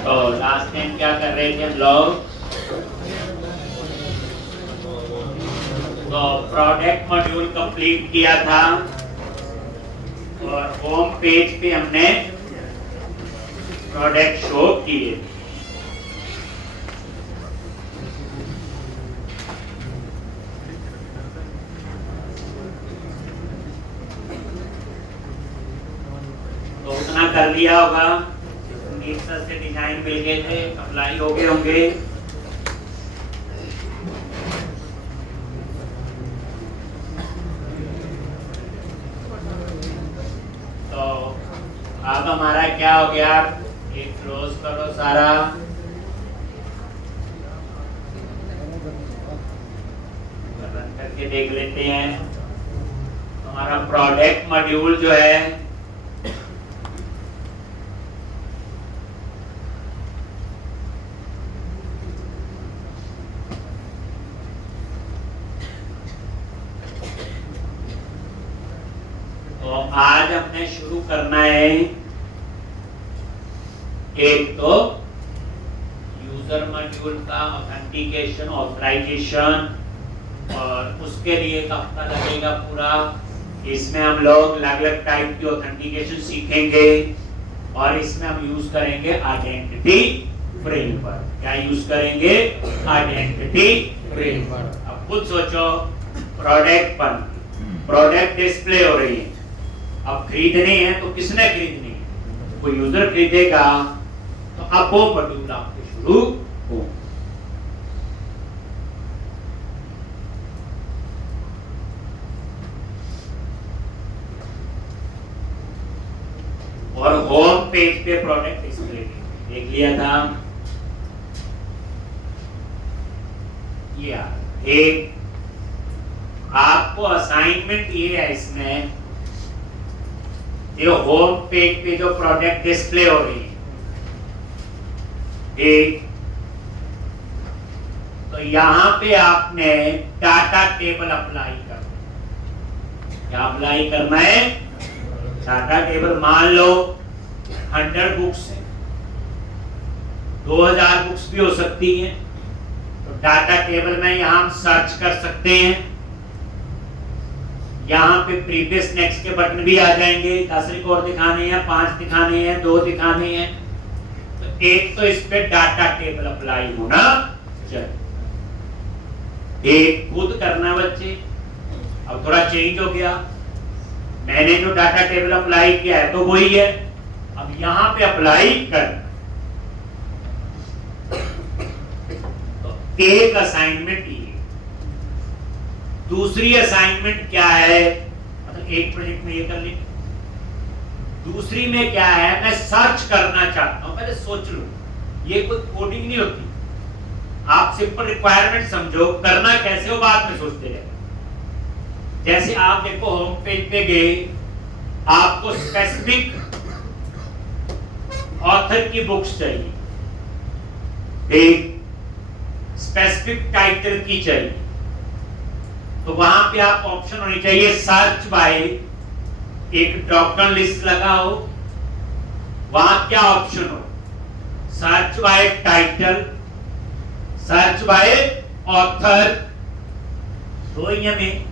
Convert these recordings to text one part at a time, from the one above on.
तो last time क्या कर रहे थे हम लोग? तो प्रोडक्ट मॉड्यूल कंप्लीट किया था और होम पेज पे हमने प्रोडक्ट शो किए। तो उतना कर लिया होगा। एक तरह से डिजाइन मिल गए थे, अप्लाई हो गए होंगे। तो अब हमारा क्या हो गया? ये क्लोज करो सारा। रन करके देख लेते हैं। हमारा प्रोडक्ट मॉड्यूल जो है तो आज हमने शुरू करना है। एक तो यूजर मॉड्यूल का ऑथेंटिकेशन, ऑथराइजेशन, और उसके लिए हफ्ता लगेगा पूरा। इसमें हम लोग अलग अलग टाइप की ऑथेंटिकेशन सीखेंगे और इसमें हम यूज करेंगे आइडेंटिटी फ्रेमवर्क। क्या यूज करेंगे? Identity framework. अब खुद सोचो, प्रोडक्ट डिस्प्ले हो रही है, अब खरीदनी है तो किसने खरीदनी है? कोई यूजर खरीदेगा। तो अब वो मॉड्यूल आपके शुरू हो। और होम पेज पे प्रोडक्ट डिस्प्ले देख लिया था। ये एक आपको असाइनमेंट ये है इसमें, ये होम पेज पे जो प्रोडक्ट डिस्प्ले हो रही है, एक तो यहां पे आपने डाटा टेबल अप्लाई करना। क्या अप्लाई करना है? Data table. मान लो 100 बुक्स है, 2000 बुक्स भी हो सकती हैं। तो डाटा टेबल में यहां हम सर्च कर सकते हैं। यहाँ पे प्रीवियस नेक्स्ट के बटन भी आ जाएंगे। 10 रिकॉर्ड दिखाने हैं, 5 दिखाने हैं, 2 दिखाने हैं। तो एक तो इस पे डाटा टेबल अप्लाई होना चाहिए। एक खुद करना बच्चे। अब थोड़ा चेंज हो गया, मैंने जो डाटा टेबल अप्लाई किया है तो वही है, अब यहां पे अप्लाई कर। तो एक असाइनमेंट ये। दूसरी असाइनमेंट क्या है? मतलब एक प्रोजेक्ट में ये कर ली। दूसरी में क्या है? मैं सर्च करना चाहता हूं। पहले सोच लो, ये कोई कोडिंग नहीं होती। आप सिंपल रिक्वायरमेंट समझो, करना कैसे हो बाद में सोचते रहे। जैसे आप देखो होम पेज पे गए, आपको स्पेसिफिक ऑथर की बुक्स चाहिए, एक स्पेसिफिक टाइटल की चाहिए। तो वहां पे आप ऑप्शन होनी चाहिए सर्च बाय, एक ड्रॉप डाउन लिस्ट लगाओ। वहां क्या ऑप्शन हो? Search by title, search by author, दो ही में,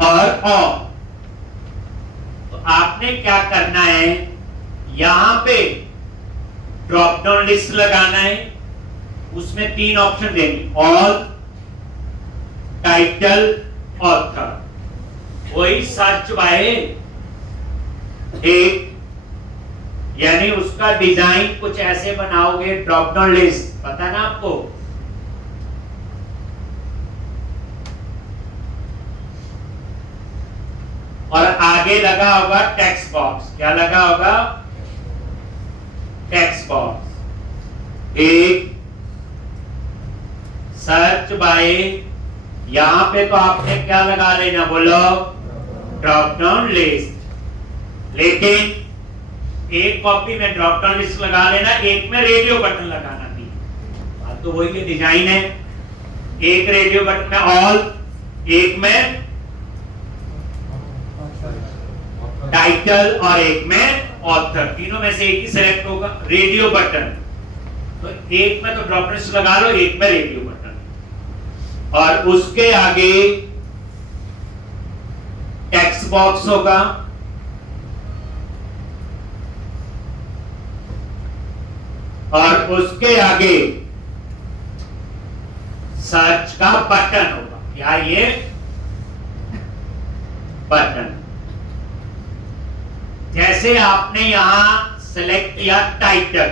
और तो आपने क्या करना है? यहां पे ड्रॉप डाउन लिस्ट लगाना है। उसमें 3 ऑप्शन देंगे, ऑल, टाइटल, ऑथर। वही सर्च बाय एक, यानी उसका डिजाइन कुछ ऐसे बनाओगे, ड्रॉप डाउन लिस्ट, पता ना आपको। और आगे लगा होगा टेक्स्ट बॉक्स। क्या लगा होगा? Text box. एक सर्च बाय, यहां पे तो आपने क्या लगा लेना, बोलो, ड्रॉप डाउन लिस्ट। लेकिन एक कॉपी में ड्रॉप डाउन लिस्ट लगा लेना, एक में रेडियो बटन लगाना थी। अब तो वही डिजाइन है, एक रेडियो बटन में ऑल, एक में टाइटल और एक में ऑथर, तीनों में से एक ही सेलेक्ट होगा। रेडियो बटन, तो एक में तो ड्रॉप लिस्ट लगा लो, एक में रेडियो बटन, और उसके आगे टेक्स्ट बॉक्स होगा, और उसके आगे सर्च का बटन होगा। क्या ये बटन, जैसे आपने यहां सेलेक्ट किया टाइटल,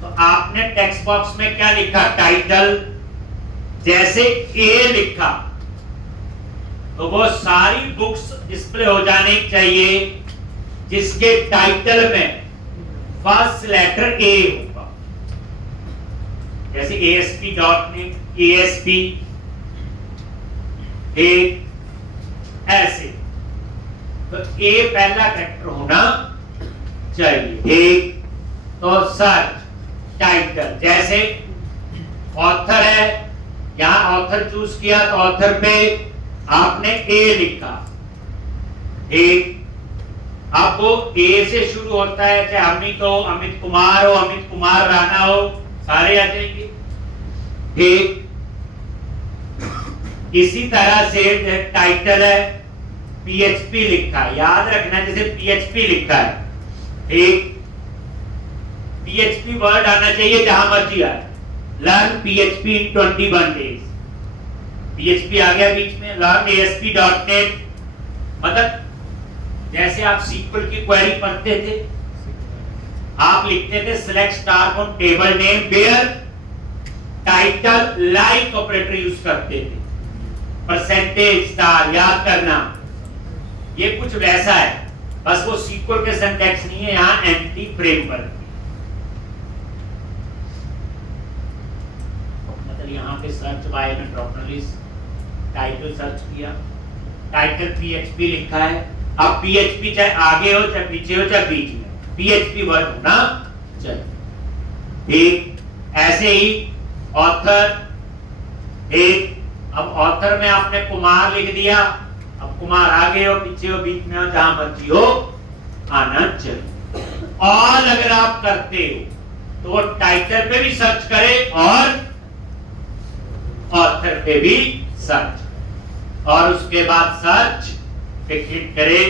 तो आपने टेक्स्ट बॉक्स में क्या लिखा, टाइटल। जैसे ए लिखा तो वो सारी बुक्स डिस्प्ले हो जानी चाहिए जिसके टाइटल में फर्स्ट लेटर ए होगा। जैसे ASP.NET, ASP, ऐसे, तो ए पहला कैरेक्टर होना चाहिए। एक तो सर्च टाइटल, जैसे ऑथर है, यहां ऑथर चूज किया तो ऑथर पे आपने ए लिखा, एक, अब वो ए से शुरू होता है, चाहे अमित हो, अमित कुमार हो, अमित कुमार राणा हो, सारे आ जाएंगे। एक इसी तरह से टाइटल है, PHP लिखा है, याद रखना जैसे PHP लिखा है, एक PHP वर्ड आना चाहिए जहां मर्जी आए। Learn PHP in 21 days, PHP आ गया बीच में। लर्न ASP.NET, मतलब जैसे आप SQL की क्वेरी पढ़ते थे, आप लिखते थे select star from table name where title like operator use करते थे, परसेंटेज स्टार, याद करना, ये कुछ वैसा है, बस वो SQL के सिंटैक्स नहीं है, यहां एंटी फ्रेमवर्क, मतलब यहां पे सर्च बाय में ड्रॉप लिस्ट, टाइटल सर्च किया, टाइटल PHP लिखा है। अब PHP चाहे आगे हो, चाहे पीछे हो, चाहे बीच में, PHP वर्ड होना चाहिए। एक ऐसे ही ऑथर, एक, अब ऑथर में आपने कुमार लिख दिया, अब कुमार आगे हो, पीछे हो, बीच में हो, जहां मर्जी हो आना चाहिए। और अगर आप करते हो तो वो टाइटल पे भी सर्च करे और ऑथर पे भी सर्च, और उसके बाद सर्च पे क्लिक करे,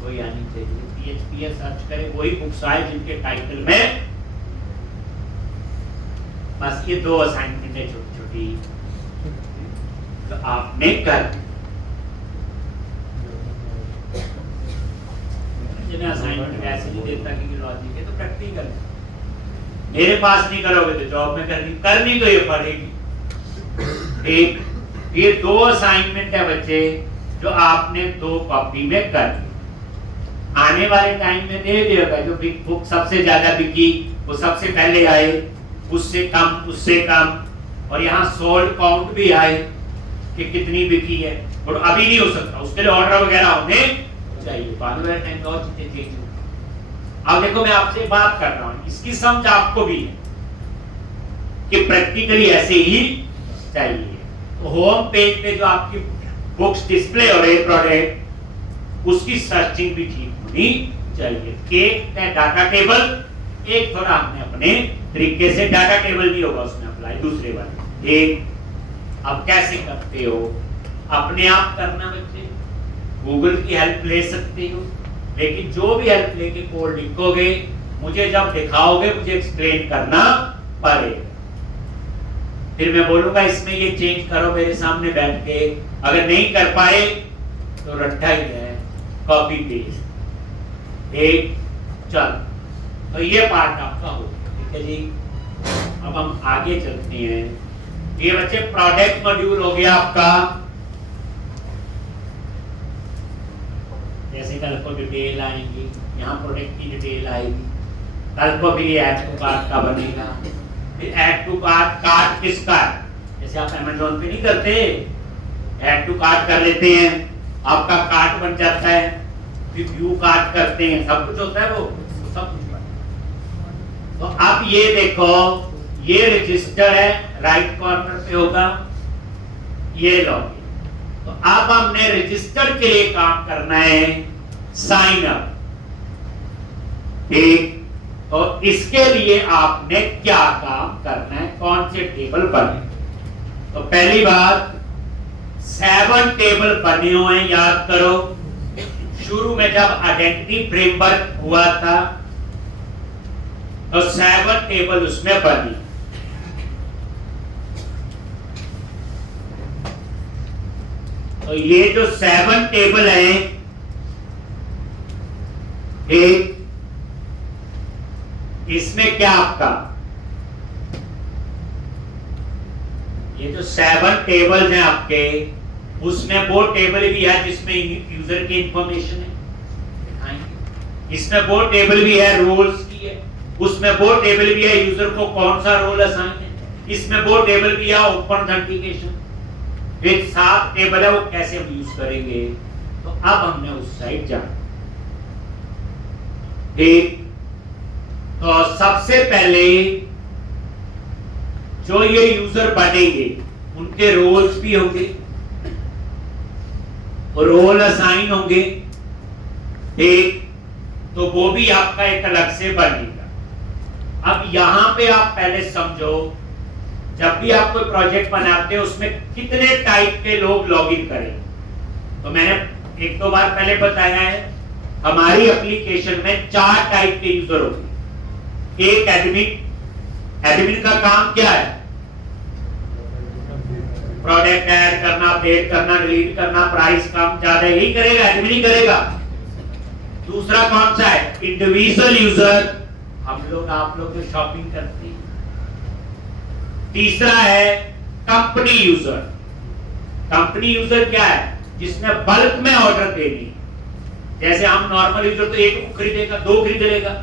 कोई आनी चाहिए, PHP सर्च करे, वही बुक्स आए जिनके टाइटल में, बस ये दो असाइनमेंट है छोटी छोटी, तो आपने कर असाइनमेंट ऐसे नहीं देता कि लॉजिक है, तो प्रैक्टिकल मेरे पास नहीं करोगे तो जॉब में करनी तो ये पड़ेगी। एक ये दो असाइनमेंट है बच्चे जो आपने 2 कॉपी में कर, आने वाले टाइम में दे देगा, जो बुक सबसे ज्यादा बिकी वो सबसे पहले आए, उससे कम, और यहाँ सोल्ड काउंट भी आए कि कितनी बिकी है, और अभी नहीं हो सकता, उसके लिए ऑर्डर वगैरह होने चाहिए, बाद में टाइम में और चीजें चेंज हो। अब देखो मैं आपसे बात कर रहा हूँ, इसकी समझ आपको भी है कि प्रैक्टिकली ऐसे ही चाहिए। तो होम पेज पे जो आपकी बुक्स डिस्प्ले हो रहे प्रोडक्ट, उसकी सर्चिंग भी ठीक होनी चाहिए। एक है डाटा टेबल, एक थोड़ा हमने अपने तरीके से, डाटा टेबल नहीं होगा उसमें अप्लाई, दूसरे वाले। एक अब कैसे करते हो, अपने आप करना बच्चे, गूगल की हेल्प ले सकते हो, लेकिन जो भी हेल्प लेके कोड लिखोगे, मुझे जब दिखाओगे मुझे एक्सप्लेन करना पड़ेगा, फिर मैं बोलूंगा इसमें ये चेंज करो मेरे सामने बैठ के, अगर नहीं कर पाए तो रट्टा ही है, कॉपी पेस्ट। एक चल, तो ये पार्ट आपका हो, ठीक है जी। अब हम आगे चलते हैं, ये बच्चे प्रोडक्ट मॉड्यूल हो गया आपका, जैसे कल को डिटेल आएंगी, यहाँ प्रोडक्ट की डिटेल आएगी, कल को भी ऐड टू कार्ट का बनेगा, फिर ऐड टू कार्ट किसका, जैसे आप अमेज़न पे नहीं करते, ऐड टू कार्ट कर लेते हैं, आपका कार्ट बन जाता है, फिर व्यू कार्ट करते हैं, सब कुछ होता है वो सब कुछ। तो अब ये देखो, ये रजिस्टर है, राइट कॉर्नर पे होगा, ये लॉगिन। तो अब हमने रजिस्टर के लिए काम करना है साइन अप, ठीक, तो इसके लिए आपने क्या काम करना है, कौन से टेबल बने? तो पहली बात 7 टेबल बने हुए हैं, याद करो। शुरू में जब आइडेंटिटी फ्रेमवर्क हुआ था तो 7 टेबल उसमें बनी। तो ये जो 7 टेबल है, एक इसमें क्या आपका ये जो 7 टेबल हैं आपके, उसमें वो टेबल भी है जिसमें यूजर की इंफॉर्मेशन है, इसमें वो टेबल भी है रोल्स की है, उसमें वो टेबल भी है यूजर को कौन सा रोल असाइन है, इसमें वो टेबल भी है ओपन ऑथेंटिकेशन। एक 7 टेबल है, वो कैसे हम यूज करेंगे? तो अब हमने उस साइड जाना। ठीक, तो सबसे पहले जो ये यूजर बनेंगे उनके रोल्स भी होंगे, रोल असाइन होंगे। ठीक, तो वो भी आपका एक अलग से बनेगा। अब यहां पे आप पहले समझो, जब भी आप कोई प्रोजेक्ट बनाते हो उसमें कितने टाइप के लोग लॉगिन करें। तो मैंने 1-2 बार पहले बताया है, हमारी एप्लीकेशन में 4 टाइप के यूजर होंगे। एक एडमिन, एडमिन का काम क्या है? प्रोडक्ट ऐड करना, अपडेट करना, डिलीट करना, प्राइस कम ज्यादा यही करेगा, एडमिन ही करेगा। दूसरा कौन सा है? इंडिविजुअल यूजर, हम लोग आप लोग जो शॉपिंग करते हैं। तीसरा है कंपनी यूजर। कंपनी यूजर क्या है? जिसने बल्क में ऑर्डर देनी, जैसे हम नॉर्मल यूजर तो एक खरीदेगा, 2 खरीद लेगा,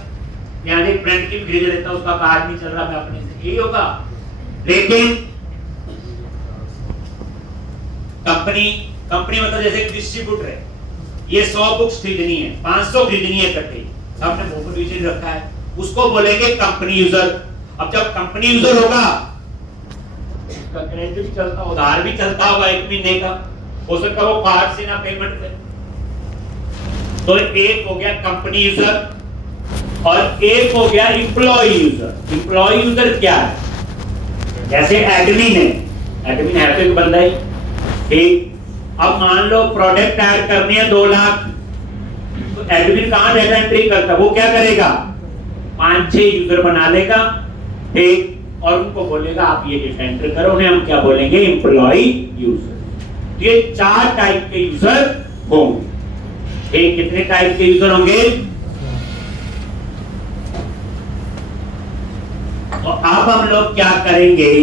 यानी एक फ्रेंड की खरीद लेता है, उसका कार्ड नहीं चल रहा, मैं अपने से, यही होगा। लेकिन कंपनी मतलब जैसे डिस्ट्रीब्यूटर है, ये 100 बुक्स खरीदनी है, 500 खरीदनी है इकट्ठे, आपने प्रोपोजिशन रखा है, उसको बोलेंगे कंपनी यूजर। अब जब कंपनी यूजर होगा, उसका क्रेडिट भी चलता, उधार भी चलता होगा 1 महीने का, हो सकता है वो कार्ड से ना पेमेंट करे। तो एक हो गया कंपनी यूजर और एक हो गया एम्प्लॉय यूजर। एम्प्लॉय यूजर क्या है? जैसे एडमिन है, एडमिन है तो एक बंदा ही। ठीक, अब मान लो प्रोडक्ट ऐड करनी है 2 लाख, तो एडमिन कहां डेटा एंट्री करता है? वो क्या करेगा? 5-6 यूजर बना लेगा, ठीक, और उनको बोलेगा आप ये डेटा एंटर करो, उन्हें हम क्या बोलेंगे? Employ user. ये 4 टाइप के यूजर होंगे। ठीक, कितने टाइप के यूजर होंगे? तो अब हम लोग क्या करेंगे?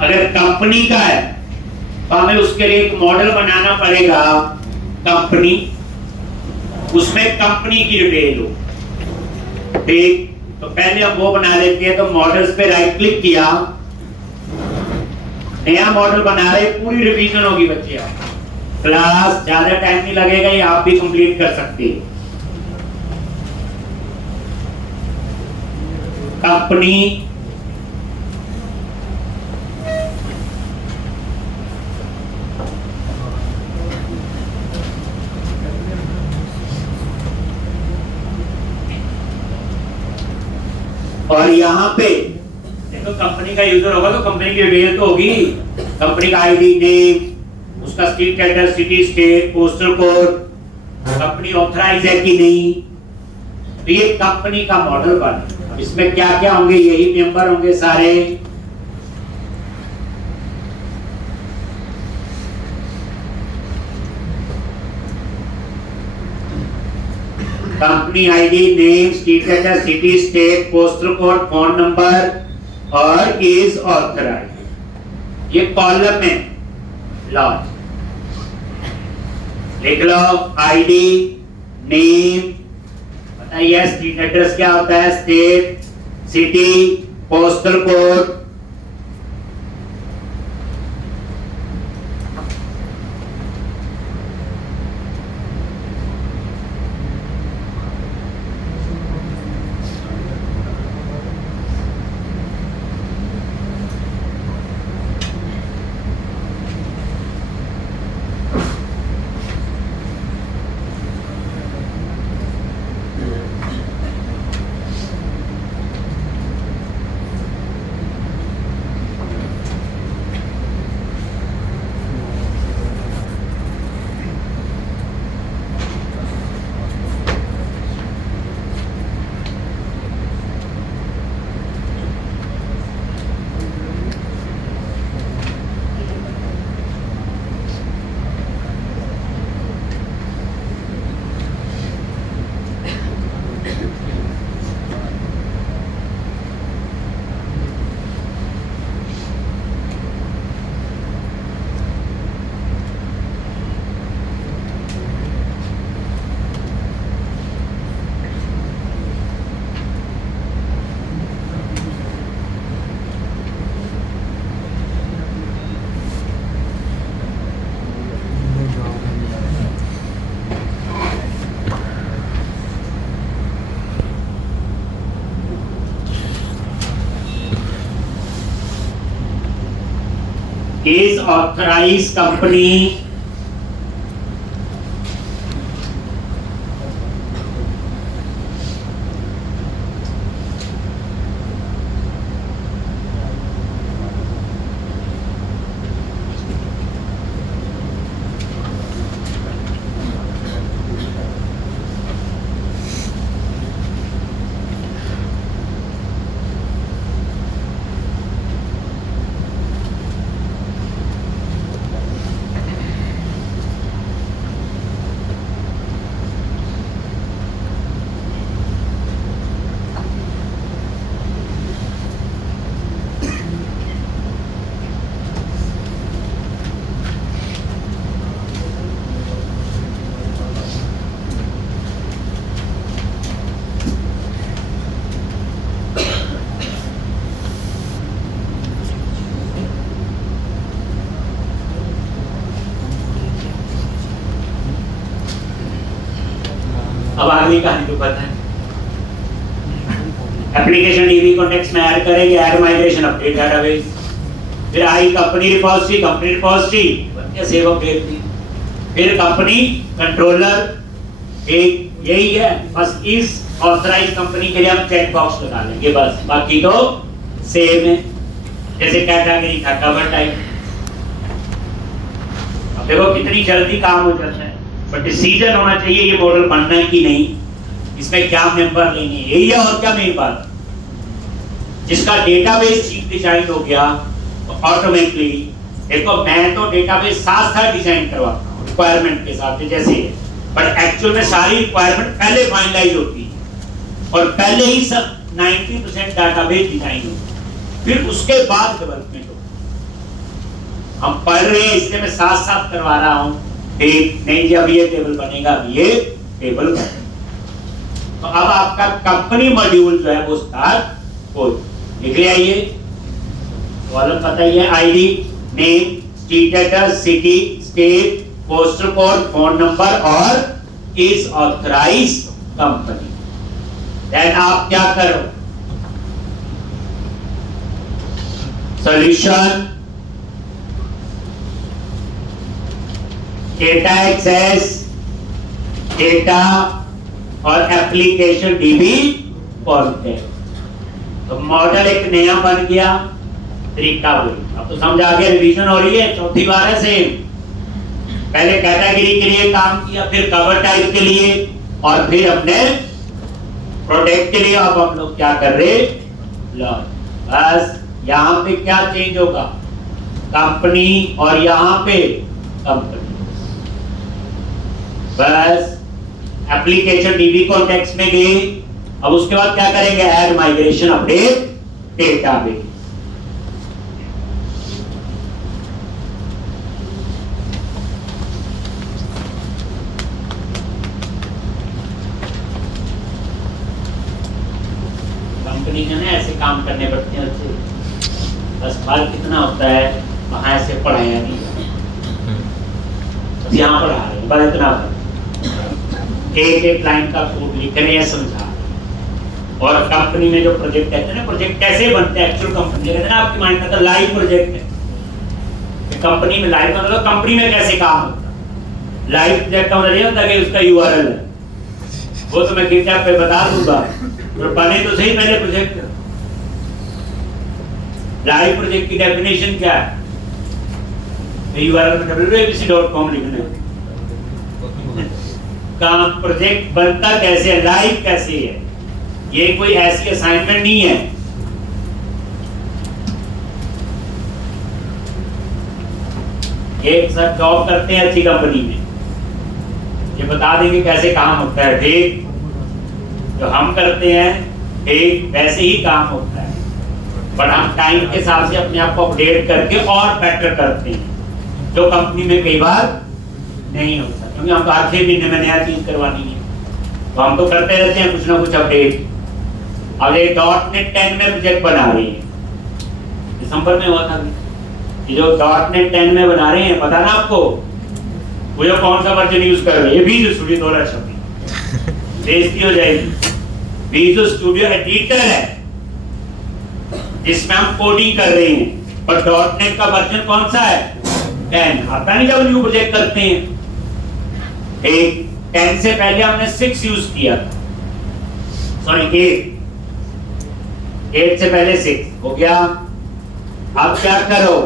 अगर कंपनी का है तो हमें उसके लिए एक मॉडल बनाना पड़ेगा, कंपनी, उसमें कंपनी की डिटेल हो। ठीक, तो पहले हम वो बना लेते हैं। तो मॉडल्स पे राइट क्लिक किया, नया मॉडल बना रहे, पूरी रिवीजन होगी बच्चे। क्लास ज्यादा टाइम नहीं लगेगा, ये आप भी कंप्लीट कर सकते हैं। कंपनी, और यहाँ पे देखो कंपनी का यूजर होगा तो कंपनी की डिटेल तो होगी, कंपनी का आईडी, नेम, उसका street address, city, state, postal code, company authorise है कि नहीं। तो ये कंपनी का मॉडल बना। इसमें क्या क्या होंगे? यही मेंबर होंगे सारे। Company ID, name, street address, city, state, postal code, phone number और इज ऑथराइज्ड। ये कॉलम में लॉज लिख लो। आईडी, नेम बताइए, स्ट्रीट एड्रेस क्या होता है? State, city, postal code, is authorized company अब अगली कहानी तो पता है। एप्लीकेशन डीबी कॉन्टेक्स्ट में ऐड करेंगे, ऐड माइग्रेशन अपडेट डेटाबेस, फिर आई कंपनी रिपोजिटरी क्या सेव अपडेट दी, फिर कंपनी कंट्रोलर एक यही है बस। इस ऑथराइज्ड कंपनी के लिए हम चेक बॉक्स लगा लेंगे बस, बाकी तो सेम है जैसे कैटेगरी था कवर टाइप। अब देखो कितनी जल्दी काम हो जाता है, बट डिसीजन होना चाहिए ये मॉडल बनना है कि नहीं, इसमें क्या मेंबर लेंगे, यही है और क्या मेरी बात। जिसका डेटाबेस ठीक डिजाइन हो गया तो ऑटोमेटिकली देखो मैं तो डेटाबेस साथ साथ डिजाइन करवाता हूँ रिक्वायरमेंट के साथ जैसे, बट एक्चुअल में सारी रिक्वायरमेंट पहले फाइनलाइज होती है और पहले ही सब 90% डेटाबेस डिजाइन होता है, फिर उसके बाद डेवलपमेंट होता है। हम पढ़ रहे हैं इसलिए मैं साथ साथ करवा रहा हूँ, नहीं जब ये टेबल बनेगा ये टेबल बनेगा। तो अब आपका कंपनी मॉड्यूल जो है वो स्टार्ट हो लिख लिया। ये कॉलम पता ही है, ID, name, street address, city, state, postal code, phone number और इज ऑथराइज्ड कंपनी। देन आप क्या करो, सॉल्यूशन डेटा एक्सेस, डेटा और एप्लीकेशन डीबी कॉन्टेक्स्ट। तो मॉडल एक नया बन गया, तरीका वही। अब तो समझ आ गया, रिवीजन हो रही है, चौथी बार है सेम। पहले कैटेगरी के लिए काम किया, फिर कवर टाइप के लिए और फिर अपने प्रोडक्ट के लिए। अब हम लोग क्या कर रहे, बस यहाँ पे क्या चेंज होगा, कंपनी और यहाँ पे कंपनी। बस एप्लीकेशन डीबी कॉन्टेक्स्ट में गए। अब उसके बाद क्या करेंगे, add migration update database. Company में ना ऐसे काम करने पड़ते हैं अच्छे, बस फर्क कितना होता है, वहां ऐसे पढ़ाया नहीं, बस यहाँ पढ़ा रहे हैं, बस इतना एक एक लाइन का कोड लिख रहे हैं, समझा। और कंपनी में जो प्रोजेक्ट कहते हैं ना, प्रोजेक्ट कैसे बनते हैं एक्चुअल कंपनी कहते हैं ना, आपकी माइंड में तो लाइव प्रोजेक्ट है। कंपनी में लाइव मतलब कंपनी में कैसे काम होता है। लाइव प्रोजेक्ट का मतलब ये होता है कि उसका यूआरएल है, वो तो मैं गिटहब पे बता दूंगा, तो बने तो सही पहले प्रोजेक्ट। लाइव प्रोजेक्ट की डेफिनेशन क्या है, यूआरएल में www.abc.com लिखना है। काम प्रोजेक्ट बनता कैसे है, लाइव कैसे है, ये कोई ऐसी असाइनमेंट नहीं है। एक साथ जॉब करते हैं अच्छी कंपनी में, ये बता देंगे कैसे काम होता है, ठीक। जो हम करते हैं ठीक वैसे ही काम होता है, बट हम टाइम के हिसाब से अपने आप को अपडेट करके और बेटर करते हैं, जो कंपनी में कई बार नहीं होता, क्योंकि हम तो हर 6 महीने में नया चीज करवानी है, तो हम तो करते रहते हैं कुछ ना कुछ अपडेट। अब ये .NET 10 में प्रोजेक्ट बना रही है, दिसंबर में हुआ था ये जो .NET 10 में बना रहे हैं, पता ना आपको वो जो कौन सा वर्जन यूज कर रहे हैं, ये विजुअल स्टूडियो 2026 बेइज्जती हो जाएगी। विजुअल स्टूडियो एडिटर है जिसमें हम कोडिंग कर रहे हैं, और .NET का वर्जन कौन सा है? 10। आता नहीं जब न्यू प्रोजेक्ट करते हैं। एक 10 से पहले हमने 6 यूज किया, सॉरी 8 से पहले 6 हो गया। अब क्या करो,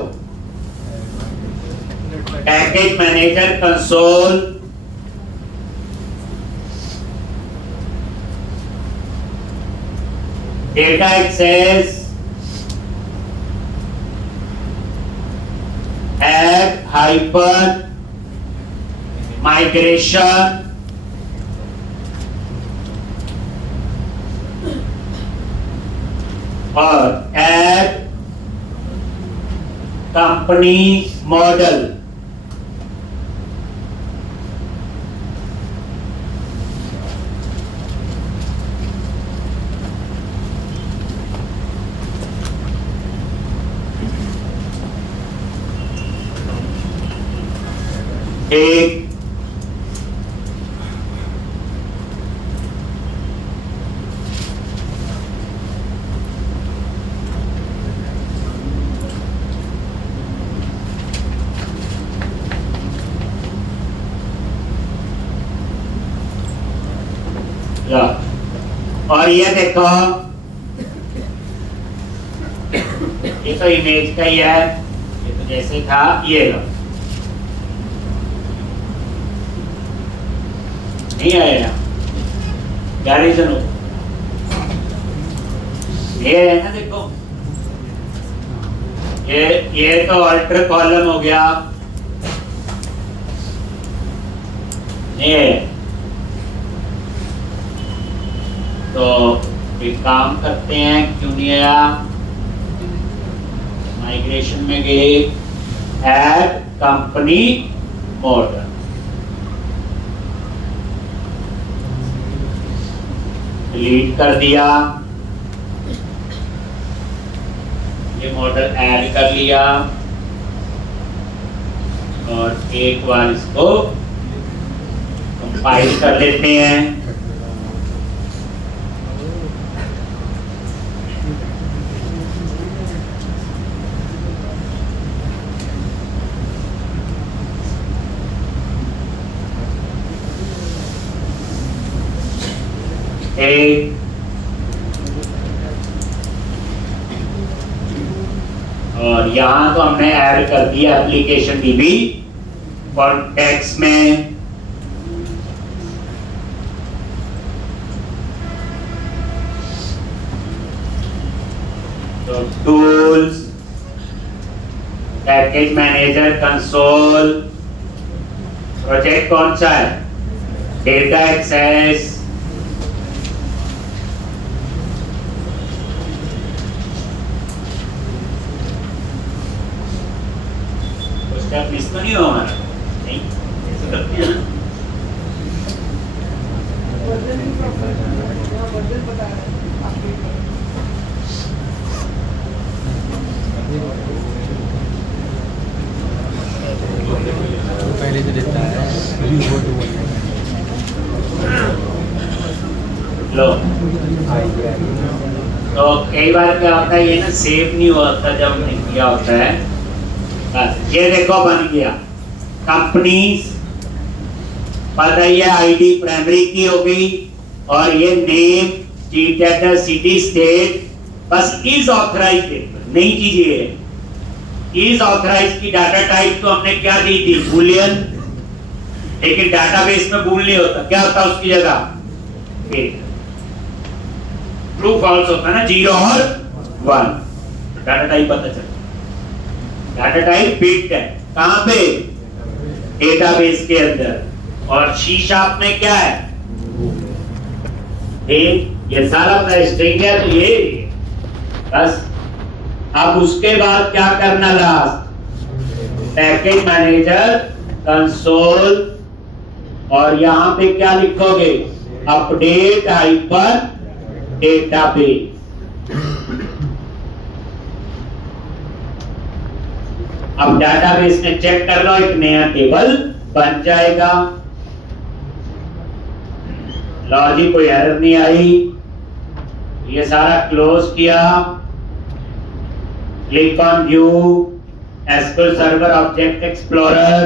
package manager console data access add hyper migration और ऐड कंपनी मॉडल। एक और ये देखो, ये तो इमेज का ही है, ये तो जैसे था ये लो, नहीं आया क्या रीजन हो? ये है ना, देखो ये तो अल्टर कॉलम हो गया, ये तो एक काम करते हैं, क्यों नहीं आया? माइग्रेशन में गए, ऐड कंपनी मॉडल, डिलीट कर दिया, ये मॉडल ऐड कर लिया और एक बार इसको कंपाइल कर लेते हैं। और यहां तो हमने ऐड कर दिया एप्लीकेशन डीबी कॉन्टेक्स्ट में, तो tools, package manager console, project कौन सा है? डेटा एक्सेस, मिस तो नहीं हो हमारा? नहीं, ऐसे करते हैं ना। पहले जो देता है लो, तो कई बार क्या होता है, ये ना सेव नहीं होता जब हमने किया होता है। ये देखो बन गया, कंपनीज पता ही है, आईडी प्राइमरी की हो गई और ये name, street address, city, state, बस इज ऑथराइज्ड। नई चीज ये है, इज ऑथराइज्ड की डाटा टाइप तो हमने क्या दी थी? बूलियन, लेकिन डाटाबेस में बूल नहीं होता, क्या होता उसकी जगह? ट्रू फॉल्स होता है ना, 0 और 1। डाटा टाइप पता चलता, डाटा टाइप बिट है, कहां पे? डेटाबेस के अंदर। और सी शार्प में क्या है? ये सारा अपना स्ट्रिंग है, तो ये बस। अब उसके बाद क्या करना? लास्ट पैकेज मैनेजर कंसोल, और यहां पे क्या लिखोगे? Update hyper database. अब डाटाबेस में चेक कर लो, एक नया टेबल बन जाएगा। लॉजिक कोई एरर नहीं आई, ये सारा क्लोज किया, Click on View, SQL Server Object Explorer.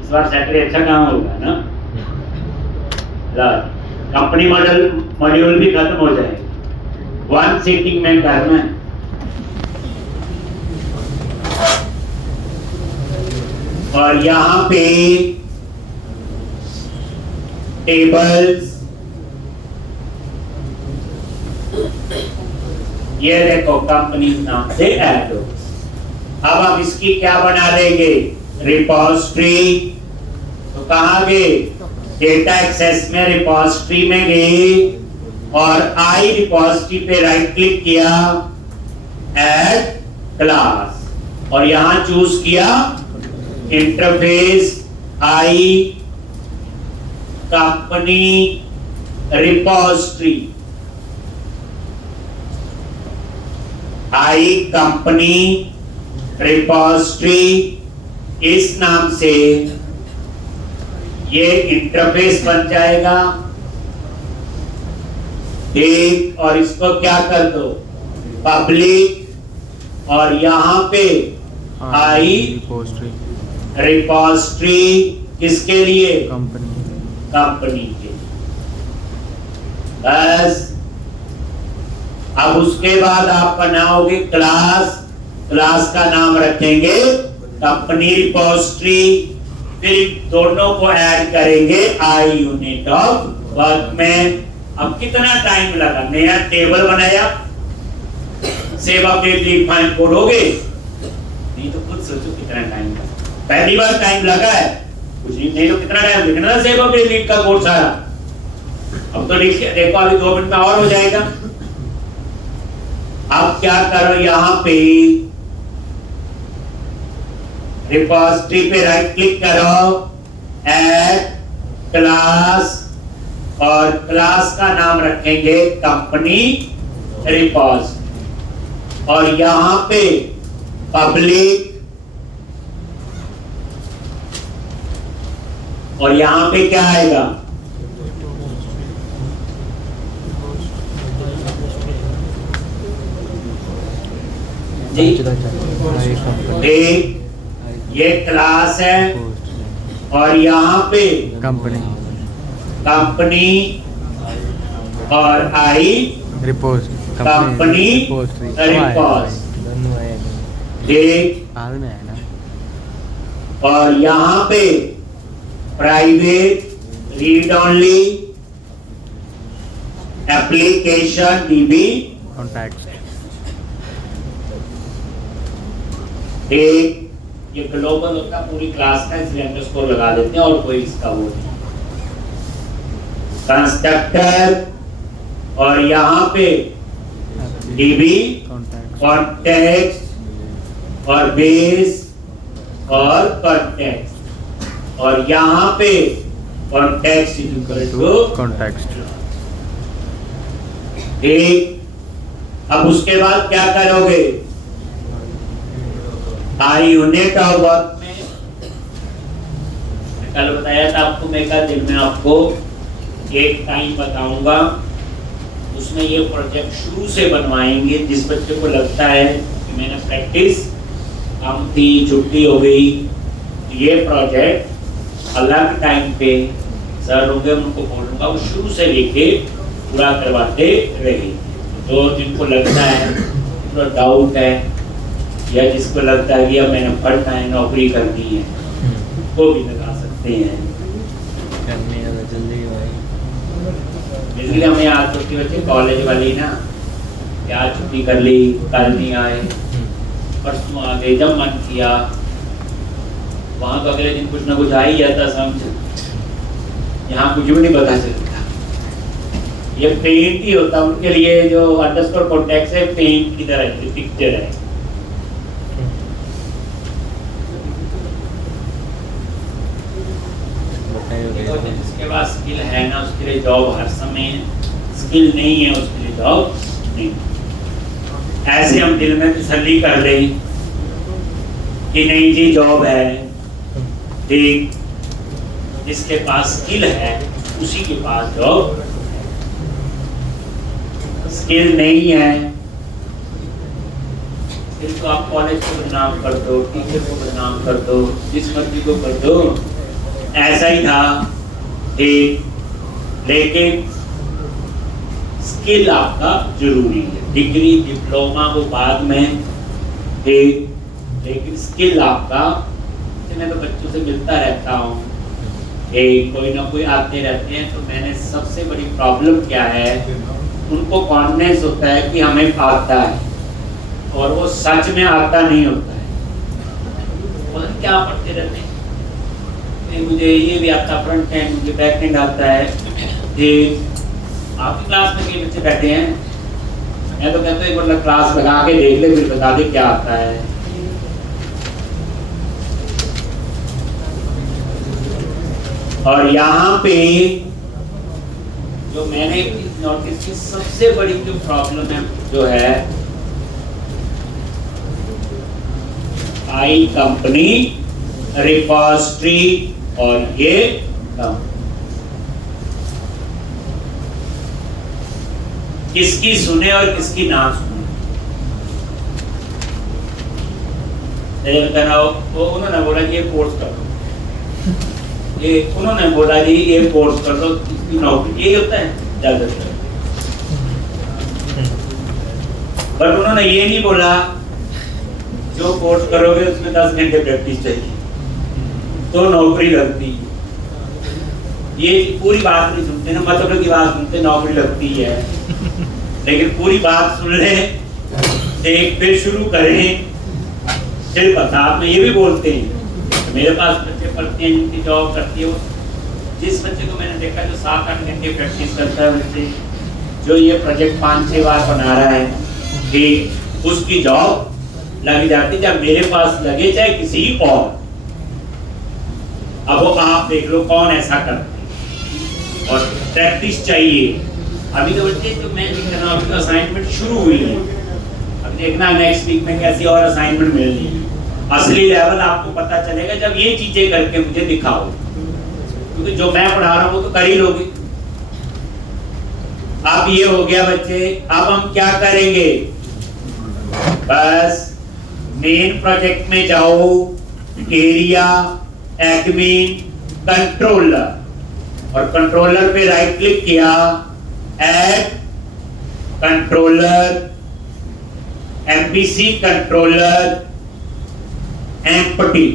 इस बार सैटरडे अच्छा काम होगा ना? कंपनी मॉड्यूल भी खत्म हो जाएगा, वन सीटिंग में करना है। और यहाँ पे टेबल्स, ये देखो कंपनी नाम से ऐड हो। अब आप इसकी क्या बना देंगे? रिपोजिटरी। तो कहाँ गए? डेटा एक्सेस में रिपोजिटरी में गए और आई रिपोजिटरी पे राइट क्लिक किया, ऐड क्लास, और यहां चूज किया इंटरफेस आई कंपनी रिपोजिटरी। आई कंपनी रिपोजिटरी, इस नाम से ये इंटरफेस बन जाएगा। एक, और इसको क्या कर दो? पब्लिक, और यहां पे आई रिपोजिटरी किसके लिए? कंपनी के। बस अब उसके बाद आप बनाओगे क्लास, क्लास का नाम रखेंगे कंपनी रिपोजिटरी, फिर दोनों को ऐड करेंगे आई यूनिट ऑफ वर्क में। अब कितना टाइम लगा? नया टेबल बनाया, save update leave find code हो गए? नहीं तो खुद सोचो कितना टाइम लगा। पहली बार टाइम लगा है कुछ नहीं तो कितना टाइम लिखना था सेव अपडेट लीव का कोड सारा। अब तो लिखिए, देखो अभी 2 मिनट में और हो जाएगा। अब क्या करो, यहाँ पे रिपोजिटरी पे राइट क्लिक करो, ऐड क्लास, और क्लास का नाम रखेंगे कंपनी रिपोजिटरी, और यहां पे पब्लिक, और यहां पे क्या आएगा? जी, एक ये क्लास है, और यहाँ पे कंपनी और आई कंपनी और यहाँ पे private read only application dB contact. एक ये ग्लोबल होता पूरी क्लास का, इसलिए अंडरस्कोर लगा देते हैं और कोई इसका वो नहीं। कंस्ट्रक्टर, और यहाँ पे डीबी कॉन्टेक्स्ट, और बेस और कॉन्टेक्स्ट, और यहाँ पे कॉन्टेक्स्ट इक्वल टू कॉन्टेक्स्ट। ठीक, अब उसके बाद क्या करोगे? आई यूनिट ऑफ वर्क में कल बताया था आपको, मैं कल दिन में आपको एक टाइम बताऊंगा, उसमें ये प्रोजेक्ट शुरू से बनवाएंगे। जिस बच्चे को लगता है कि मैंने प्रैक्टिस कम थी, छुट्टी हो गई, ये प्रोजेक्ट अलग टाइम पे सर होंगे, उनको बोलूंगा वो शुरू से लेके पूरा करवाते रहे। तो जिनको लगता है, थोड़ा डाउट है, या जिसको लगता है कि अब मैंने पढ़ना है, नौकरी करनी है, वो भी लगा सकते हैं। इसलिए हमें आज छुट्टी बच्चे कॉलेज वाली ना, क्या छुट्टी कर ली, कल नहीं आए, परसों आ गए, जब मन किया वहां तो अगले दिन कुछ ना कुछ आ ही जाता समझ। यहाँ कुछ भी नहीं पता चलता, ये पेंट ही होता उनके लिए, जो अंडरस्कोर कॉन्टेक्स्ट है पेंट की तरह पिक्चर है। जिसके पास स्किल है ना उसके लिए जॉब हर समय, स्किल नहीं है उसके लिए जॉब नहीं। ऐसे हम दिल में तसल्ली कर दें कि नहीं जी जॉब है, ठीक, जिसके पास स्किल है उसी के पास जॉब। स्किल नहीं है फिर तो आप कॉलेज को बदनाम कर दो, टीचर को बदनाम कर दो, जिस मर्जी को कर दो। ऐसा ही था ठीक, लेकिन स्किल आपका जरूरी है। डिग्री डिप्लोमा वो बाद में ठीक, लेकिन स्किल आपका। मैं तो बच्चों से मिलता रहता हूँ, कोई ना कोई आते रहते हैं, तो मैंने सबसे बड़ी प्रॉब्लम क्या है, उनको कॉन्फिडेंस होता है कि हमें आता है, और वो सच में आता नहीं होता है। और क्या पढ़ते रहते हैं, नहीं मुझे ये भी आता, फ्रंट एंड, मुझे बैक एंड आता है। आपकी क्लास में कई बच्चे बैठे हैं, मैं तो कहता हूँ एक बार क्लास लगा के देख ले, फिर बता दे क्या आता है। और यहाँ पे जो मैंने नोटिस की सबसे बड़ी जो प्रॉब्लम है जो है आई कंपनी रिपॉजिटरी और ये किसकी सुने और किसकी ना सुने। वो उन्होंने बोला कि ये कोर्स कर दो, ये उन्होंने बोला जी ये कोर्स कर दो, इसकी नौकरी यही होता है ज्यादातर। बट उन्होंने ये नहीं बोला जो कोर्स करोगे उसमें 10 घंटे प्रैक्टिस चाहिए तो नौकरी लगती है। ये पूरी बात नहीं सुनते ना, मतलब की बात सुनते नौकरी लगती है, लेकिन पूरी बात सुन ले एक फिर शुरू करें फिर बता। में ये भी बोलते हैं, मेरे पास बच्चे पढ़ते हैं जिनकी जॉब करती है, वो जिस बच्चे को मैंने देखा जो 7-8 घंटे प्रैक्टिस करता है, बच्चे जो ये प्रोजेक्ट 5-6 बार बना रहा है कि उसकी जॉब लग जाती, जब मेरे पास लगे चाहे किसी और। अब वो आप देख लो कौन ऐसा करते हैं, और प्रैक्टिस चाहिए। अभी तो बच्चे जो मैं लिख रहा हूँ, अभी तो असाइनमेंट शुरू हुई है, अब देखना नेक्स्ट वीक में कैसी और असाइनमेंट मिलनी है। असली लेवल आपको पता चलेगा जब ये चीजें करके मुझे दिखाओ, क्योंकि जो मैं पढ़ा रहा हूँ वो तो कर ही लोगे। अब ये हो गया बच्चे, अब हम क्या करेंगे, बस मेन प्रोजेक्ट में जाओ, एरिया एडमिन कंट्रोलर, और कंट्रोलर पे राइट क्लिक किया, add controller, MPC controller empty.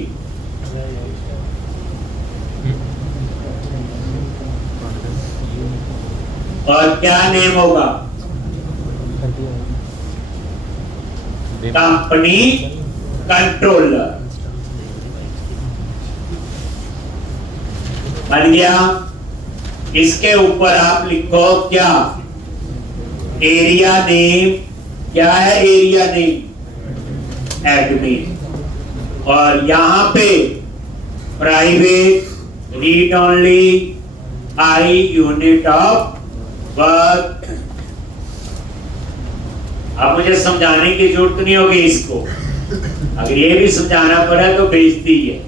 और क्या नेम होगा, कंपनी कंट्रोलर। बन गया। इसके ऊपर आप लिखो क्या, एरिया नेम। क्या है एरिया नेम, एडमिन। और यहां पे private read only I unit of work. अब मुझे समझाने की जरूरत नहीं होगी इसको, अगर ये भी समझाना पड़ा तो बेइज्जती है।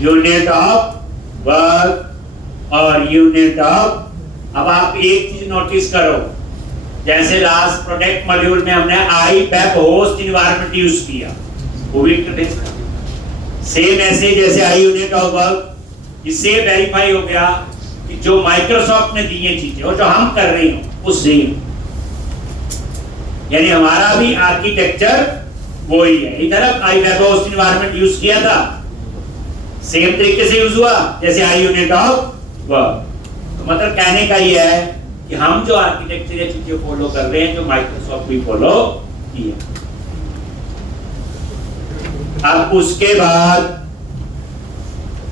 यूनिट ऑफ वर्क और यूनिट ऑफ। अब आप एक चीज नोटिस करो, जैसे लास्ट प्रोडक्ट मॉड्यूल में हमने आई वेब होस्ट एनवायरनमेंट यूज किया, वो भी सेम ऐसे जैसे आई यूनिट ऑफ वर्क। इससे वेरीफाई हो गया कि जो माइक्रोसॉफ्ट ने दी है चीजें और जो हम कर रहे हैं वो सेम, यानी हमारा भी आर्किटेक्चर वही है। इधर आई वेब होस्ट एनवायरनमेंट यूज किया था, सेम तरीके से यूज हुआ जैसे आई यूनिट ऑफ वर्क। तो मतलब कहने का ये है कि हम जो आर्किटेक्चर या चीजें फॉलो कर रहे हैं, जो माइक्रोसॉफ्ट भी फॉलो किया। अब उसके बाद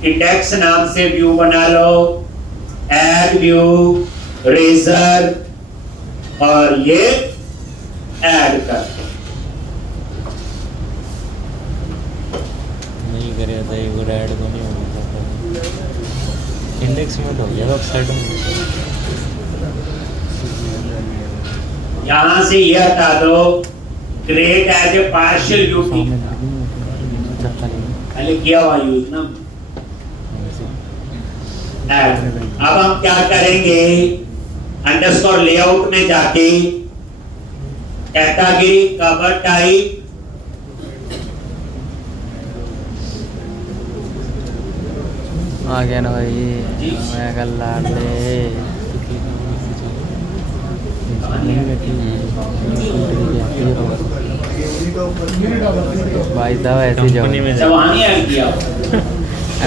इंडेक्स नाम से व्यू बना लो, ऐड व्यू, रेजर, और ये ऐड कर नहीं करे था ये, वो ऐड को नहीं होता इंडेक्स में तो ये वेबसाइट में। यहां से ये हटा दो, create as a partial view. पहले किया हुआ यूज ना ऐड। अब हम क्या करेंगे, अंडरस्कोर लेआउट में जाके कैटेगरी कवर टाइप आ गया ना भाई, जी। मैं कल लाड ले भाई साहब ऐसे जाओ सब वहाँ नहीं ऐड किया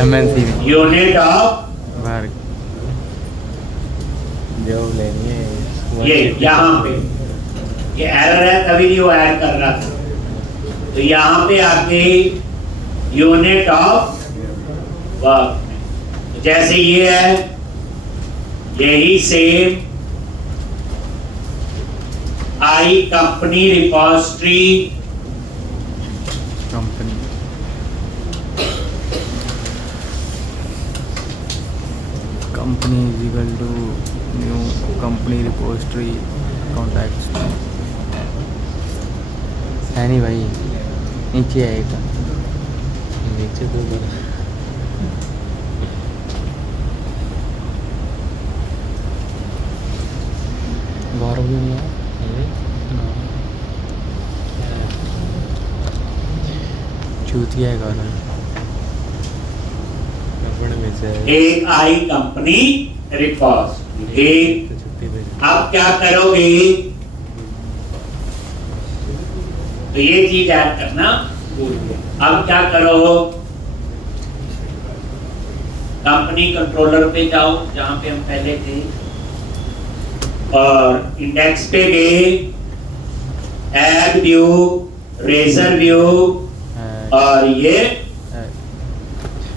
MNC में यूनिट ऑफ बाहर जॉब लेनी है। ये यहाँ पे ये एरर है, तभी नहीं वो ऐड कर रहा था। तो यहाँ पे आके यूनिट ऑफ वर्क, जैसे ये है यही same I company repository company company is equal to new company repository contacts है नहीं भाई, नीचे आएगा नीचे तो गौरव भी नहीं है चूतिया है गौरव। एक आई कंपनी रिपोजिटरी। अब क्या करोगे, तो ये चीज ऐड करना भूल गए। अब क्या करो, कंपनी कंट्रोलर पे जाओ जहां पे हम पहले थे, और इंडेक्स पे गए, ऐड व्यू, रेजर व्यू, और ये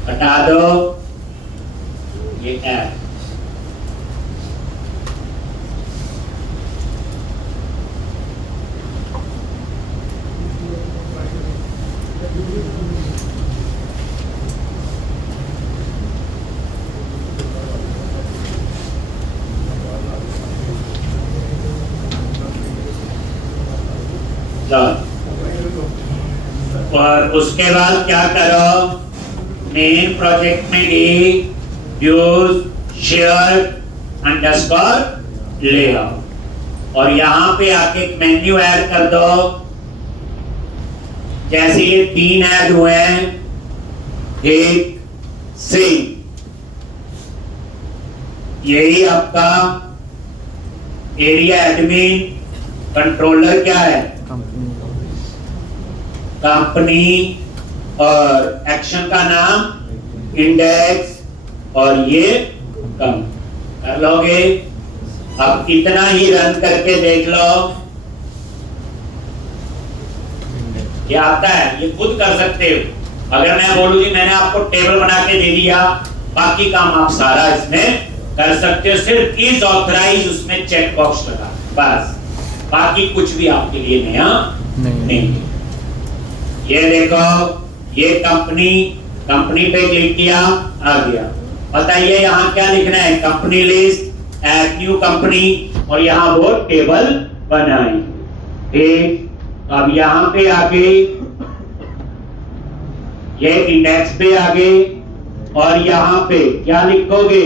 हटा दो, ये ऐड। और उसके बाद क्या करो, मेन प्रोजेक्ट में गए, यूज शेयर अंडरस्कोर लेआउट, और यहाँ पे आके एक मेन्यू ऐड कर दो। जैसे ये 3 ऐड हुए हैं, एक सिंक, यही आपका एरिया एडमिन, कंट्रोलर क्या है कंपनी, और एक्शन का नाम इंडेक्स, और ये कम कर लोगे। अब इतना ही रन करके देख लो, ये आता है, ये खुद कर सकते हो। अगर मैं बोलूं जी मैंने आपको टेबल बना के दे दिया, बाकी काम आप सारा इसमें कर सकते हो, सिर्फ इज ऑथराइज उसमें चेक बॉक्स लगा, बस, बाकी कुछ भी आपके लिए नया नहीं। ये देखो, ये कंपनी पे क्लिक किया, आ गया। बताइए यहाँ क्या लिखना है, company list, add new company, और यहाँ वो टेबल बनाई। ठीक, अब यहाँ पे आगे ये इंडेक्स पे आगे, और यहाँ पे क्या लिखोगे,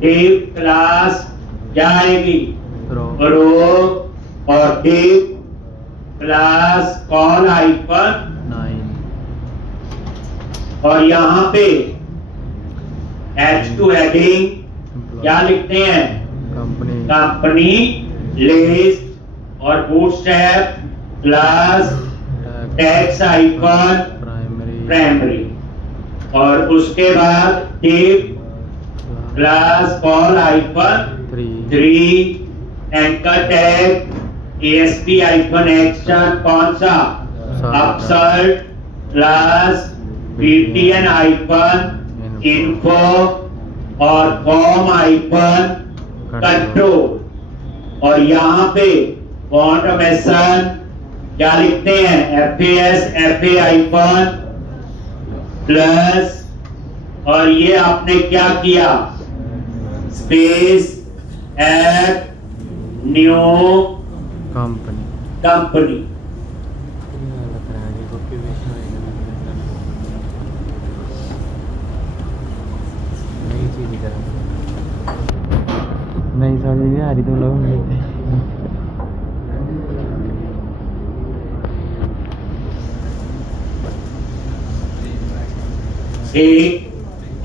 डिव क्लास क्या आएगी, रो, और डिव क्लास कॉल आइकन, और यहाँ पे H2 हेडिंग क्या लिखते हैं, कंपनी लिस्ट, और bootstrap class tax icon primary, और उसके बाद div class call icon 3, anchor tag ASP icon action कौन सा, अपसर्ट क्लास BTN आइकन इन्फो, और फॉर्म आइकन कंट्रोल, और यहाँ पे ऑटोमेशन क्या लिखते हैं, FAS FA आइकन प्लस, और ये आपने क्या किया, स्पेस ऐड न्यू कंपनी। नहीं समझ नहीं आ रही तुम लोग।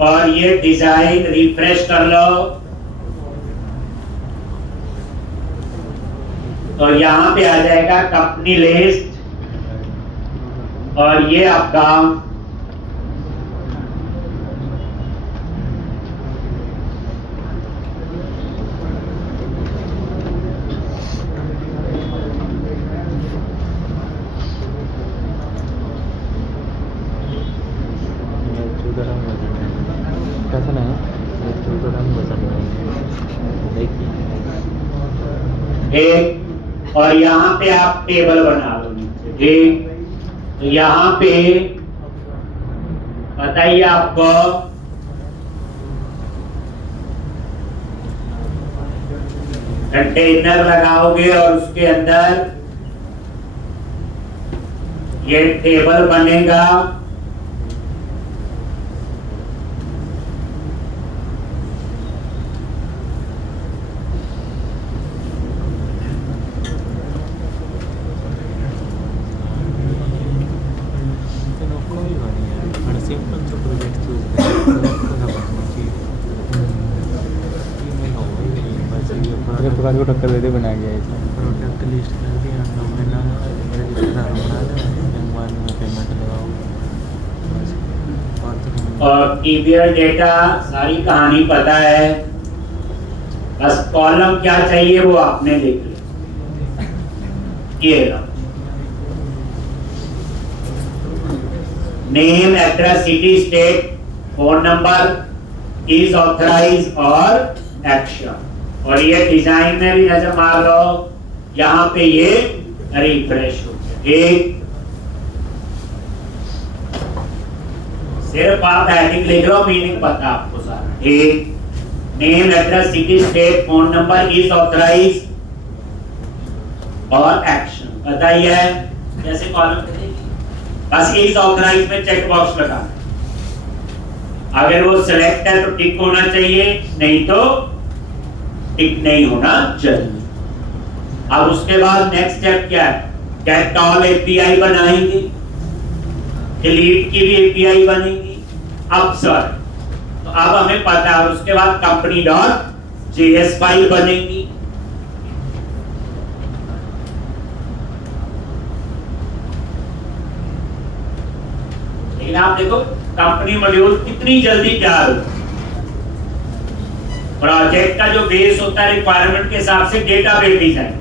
और ये डिजाइन रिफ्रेश कर लो। तो यहाँ पे आ जाएगा कंपनी लिस्ट और ये आपका ठीक। और यहाँ पे आप टेबल बना लो नीचे, ठीक। तो यहाँ पे बताइए आपको कंटेनर लगाओगे और उसके अंदर ये टेबल बनेगा। को टक्कर दे दे बना गया है प्रोडक्ट लिस्ट कर दिया नॉमिनल रजिस्टर बना दो बाद में पेमेंट लगाओ और टीबीएल डेटा सारी कहानी पता है, बस कॉलम क्या चाहिए वो आपने लिख लिया। ये name, address, city, state, phone number, is authorise और एक्शन। और ये डिजाइन में भी नजर मार लो, यहाँ पे ये रिफ्रेश हो गया, ठीक। सिर्फ आप हेडिंग लिख लो, मीनिंग पता आपको सारा, ठीक। Name, address, city, state, phone number, is authorise और एक्शन पता ही है। जैसे कॉलम बस इज ऑथराइज में चेक बॉक्स लगाना, अगर वो सिलेक्ट है तो टिक होना चाहिए, नहीं तो टिक नहीं होना चाहिए। अब उसके बाद नेक्स्ट स्टेप क्या है, गेट ऑल एपीआई बनाएंगे, डिलीट की भी एपीआई बनेगी। अब सर तो अब हमें पता है, और उसके बाद कंपनी डॉट जेएस फाइल बनेगी। लेकिन आप देखो कंपनी मॉड्यूल कितनी जल्दी तैयार हो। प्रोजेक्ट का जो बेस होता है रिक्वायरमेंट के हिसाब से डेटाबेस डिजाइन,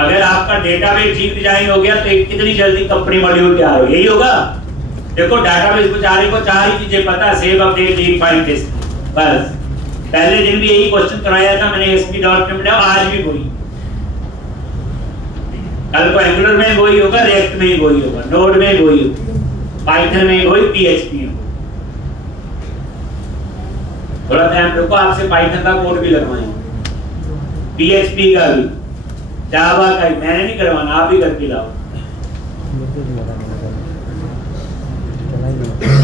अगर आपका डेटाबेस ठीक डिजाइन हो गया तो कितनी जल्दी कंपनी मॉड्यूल तैयार हो, यही होगा। देखो डेटाबेस बेचारे को चार ही चीजें पता है, save, update, read, find, test, बस। पहले दिन भी यही क्वेश्चन कराया था मैंने ASP.NET में, आज भी वही, कल को एंगुलर में वही होगा, रिएक्ट में वही होगा, नोड में वही होगा, पाइथन में वही, PHP में। थोड़ा टाइम रुको, आपसे पाइथन का कोड भी लगवाएंगे, PHP का भी, जावा का भी। मैंने नहीं करवाना, आप ही करके लाओ।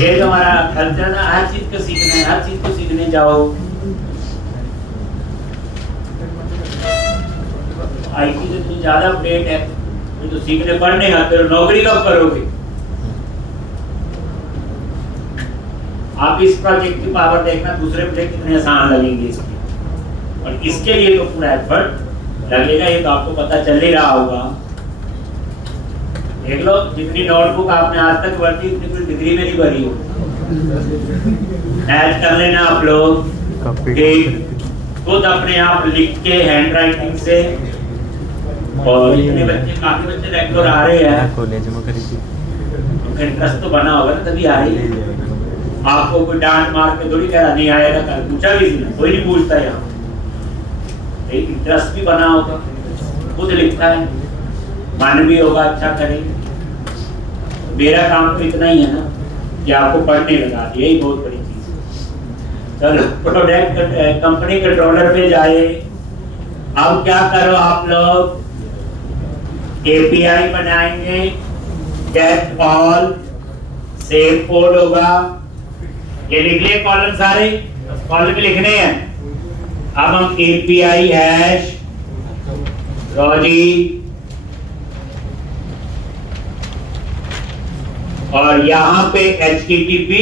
ये तो हमारा कल्चर ना, हर चीज को सीखना है, हर चीज को सीखने जाओ। आईटी से तो ज्यादा अपडेट है, तो सीखने पढ़ने आते हो, नौकरी कब करोगे? आप इस प्रोजेक्ट की पावर देखना, दूसरे प्रोजेक्ट कितने आसान लगेंगे इसके, और इसके लिए तो पूरा एफर्ट लगेगा, ये तो आपको पता चल ही रहा होगा। देख लो जितनी नोटबुक आपने आज तक भरी उतनी कोई डिग्री में नहीं भरी हो। ऐड कर लेना आप लोग, खुद अपने आप लिख के हैंड राइटिंग से। और इतने बच्चे, काफी बच्चे रेगुलर आ रहे हैं कॉलेज में, उनका इंटरेस्ट तो बना होगा ना, तभी आ रही है। आपको कोई डांट मार के थोड़ी कह रहा नहीं आएगा, कल पूछा भी नहीं, कोई नहीं पूछता यहाँ। एक इंटरेस्ट भी बना होगा, खुद लिखता है, मन भी होगा, अच्छा करेंगे। मेरा काम तो इतना ही है ना कि आपको पढ़ने लगा दिया, यही बहुत बड़ी चीज है। चलो प्रोडक्ट कंपनी कंट्रोलर पे जाए। अब क्या करो आप लोग, एपीआई बनाएंगे, गेट ऑल, सेव कोड होगा, ये लिख लिए कॉलम सारे, कॉलम में लिखने हैं। अब हम एपीआई हैश रोजी, और यहाँ पे HTTP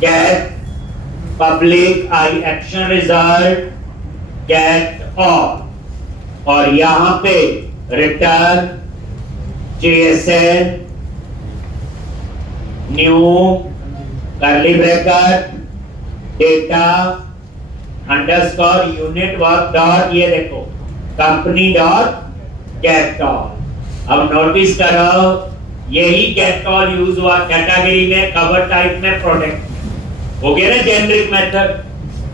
get public action result, get all, और यहाँ पे return JSN new curly bracket data underscore unit work dot, ये देखो कंपनी डॉट गेट ऑल। अब नोटिस करो यही गेट ऑल यूज हुआ कैटेगरी में, कवर टाइप में, प्रोडक्ट में। हो गया ना जेनरिक मेथड,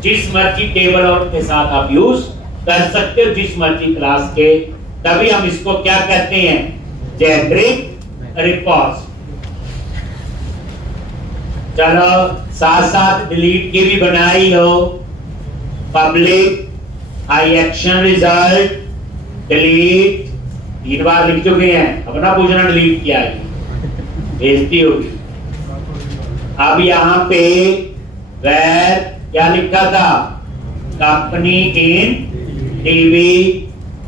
जिस मर्जी टेबल और के साथ आप यूज कर सकते हो, जिस मर्जी क्लास के। तभी हम इसको क्या कहते हैं, जेनरिक रिकॉर्ड्स। चलो साथ साथ डिलीट की भी बनाई हो, पब्लिक आई एक्शन रिजल्ट डिलीट, 3 बार लिख चुके हैं, अपना पूछना डिलीट किया है, भेजती होगी। अब यहाँ पे where क्या लिखा था, कंपनी इन TV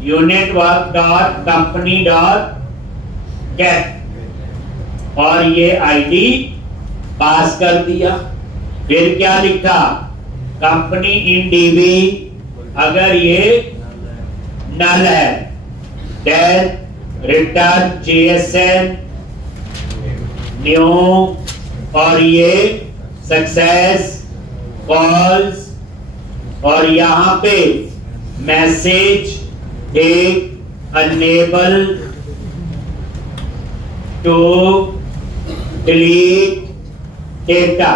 unit work dot company dot get, और ये आईडी पास कर दिया। फिर क्या लिखा, कंपनी इन टीवी, अगर ये नल है देन रिटर्न JSN न्यू, और ये सक्सेस कॉल्स, और यहाँ पे message take unable to delete data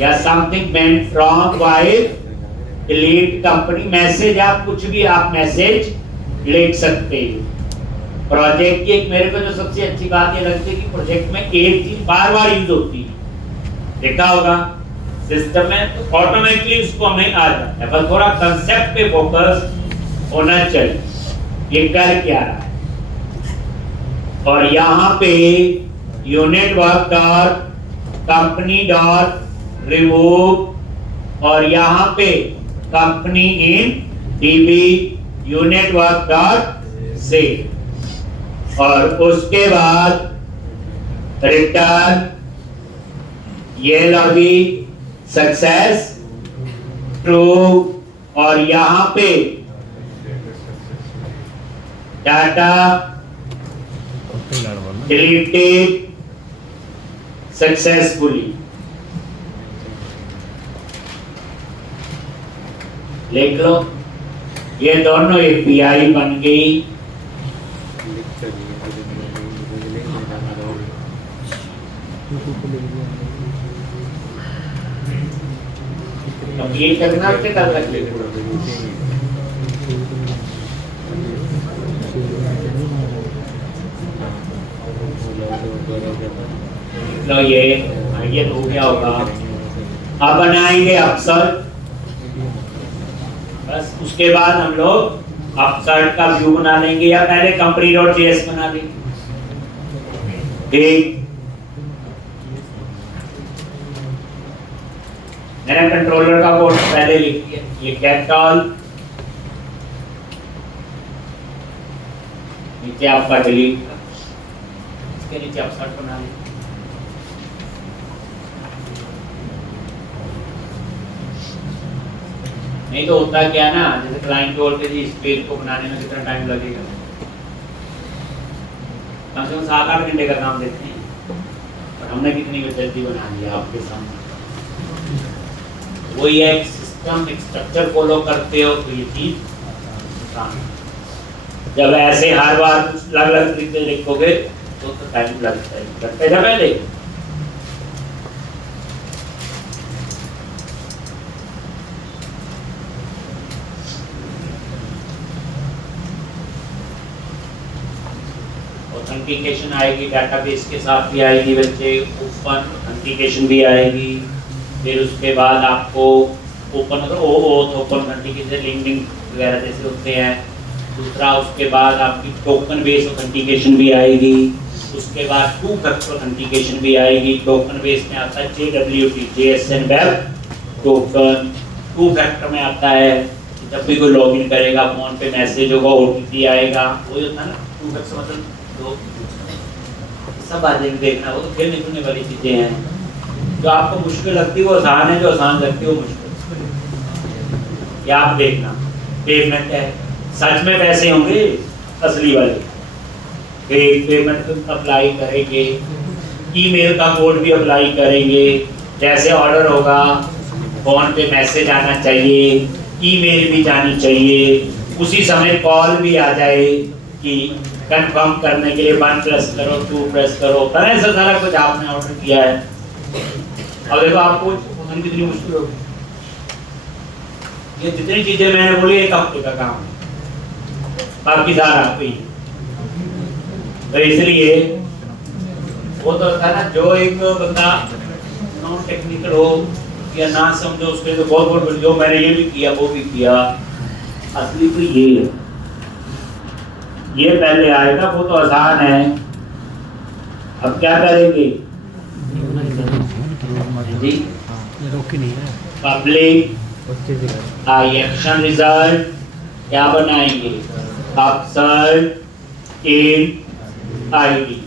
या something meant from while delete company. Message आप कुछ भी आप मैसेज लिख सकते हो। प्रोजेक्ट की एक मेरे को जो सबसे अच्छी बात ये लगती है कि प्रोजेक्ट में एक चीज बार बार यूज होती है, देखा होगा सिस्टम में, तो ऑटोमेटिकली उसको हमें आ जाता है, बस थोड़ा कंसेप्ट पे फोकस होना चाहिए ये कर क्या रहा है। और यहाँ पे unit work dot company dot remove, और यहाँ पे कंपनी इन dB unit work dot save, और उसके बाद रिटर्न ये लगी सक्सेस ट्रू, और यहाँ पे डाटा डिलीटेड सक्सेसफुली। लिख लो, ये दोनों API बन गई। अब ये करना क्या कर सकते लो, ये हो गया होगा। अब बनाएंगे अपसर्ट, बस उसके बाद हम लोग अपसर्ट का व्यू बना लेंगे, या पहले कंपनी डॉट JS बना लेंगे। ठीक, मैंने कंट्रोलर का कोड पहले लिख दिया, ये गेट ऑल, नीचे आपका डिलीट, इसके नीचे अपसर्ट बना लेंगे। नहीं तो होता क्या ना, जैसे क्लाइंट बोलते जी इस पेज को बनाने में कितना टाइम लगेगा, कम से कम 7-8 घंटे का काम देते हैं, और हमने कितनी जल्दी बना दिया आपके सामने। वो ये एक सिस्टम एक स्ट्रक्चर फॉलो करते हो तो ये चीज, जब ऐसे हर बार अलग अलग तरीके लिखोगे तो टाइम लगता है, लगता है पहले। ऑथेंटिकेशन आएगी, डाटाबेस के साथ भी आएगी बच्चे, ओपन ऑथेंटिकेशन भी आएगी। फिर उसके बाद आपको open oath open authentication linking वगैरह जैसे होते हैं। दूसरा उसके बाद आपकी टोकन बेस ऑथेंटिकेशन भी आएगी। उसके बाद 2 फैक्टर ऑथेंटिकेशन भी आएगी। टोकन बेस में आता है JWT JSN web token. 2 factor में आता है जब भी कोई लॉगिन करेगा फोन पे मैसेज होगा, OTP आएगा, वही होता है ना 2 फैक्टर, मतलब सब बातें देखना, वो तो खेलने खुलने वाली चीजें हैं। जो आपको मुश्किल लगती है वो आसान है, जो आसान लगती है वो मुश्किल। या आप देखना पेमेंट है, सच में पैसे होंगे असली वाले, पेमेंट अप्लाई करेंगे, ईमेल का कोड भी अप्लाई करेंगे, जैसे ऑर्डर होगा फोन पे मैसेज आना चाहिए, ईमेल भी जानी चाहिए, उसी समय कॉल भी आ जाए कि कंफर्म करने के लिए 1 प्रेस करो 2 प्रेस करो, ऐसा सारा कुछ आपने ऑर्डर किया है। अब देखो आपको कितनी मुश्किल होगी। ये जितनी चीजें मैंने बोली एक हफ्ते का काम है, बाकी सारा आप ही। तो इसलिए वो तो था ना, जो एक बंदा नॉन टेक्निकल हो या ना समझो उसके तो बहुत जो मैंने ये भी किया वो भी किया। असली तो ये है, ये पहले आएगा, वो तो आसान है। अब क्या करेंगे जी, पब्लिक एक्शन रिजल्ट क्या बनाएंगे, अपसर्ट इन आईडी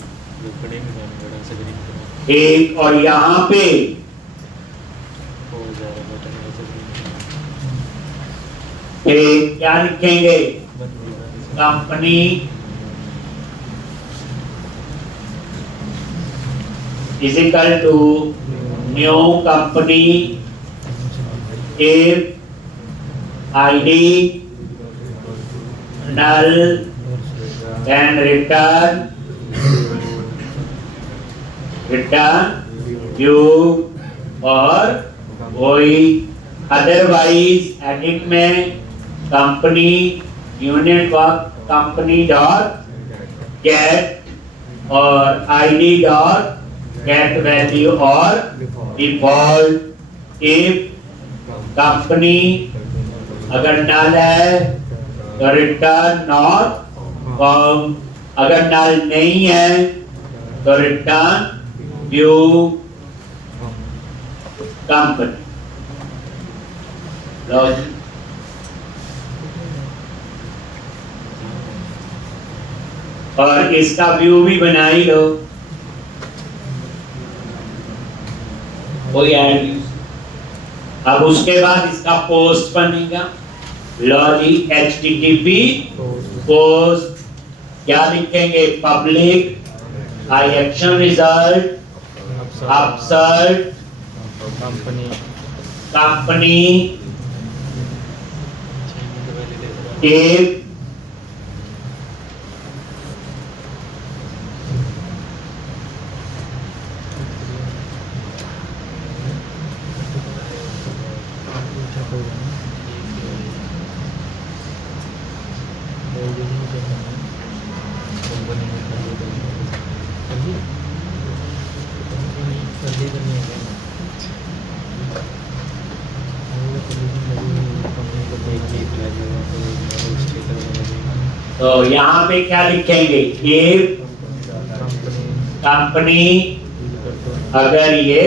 एक, और यहाँ पे एक क्या लिखेंगे, company is equal to new company if ID null then return you और वही, अदरवाइज एडिट में company unit work company dot get और ID डॉट गेट वैल्यू और डिफॉल्ट। इफ कंपनी अगर नल है तो रिटर्न नॉट फॉर्म, अगर नल नहीं है तो रिटर्न व्यू कंपनी। और इसका व्यू भी बना ही लो, कोई ऐड। अब उसके बाद इसका पोस्ट बनेगा, लॉजी HTTP पोस्ट, क्या लिखेंगे, पब्लिक एक्शन रिजल्ट अपसर्ट कंपनी एक, तो यहाँ पे क्या लिखेंगे, इफ कंपनी अगर ये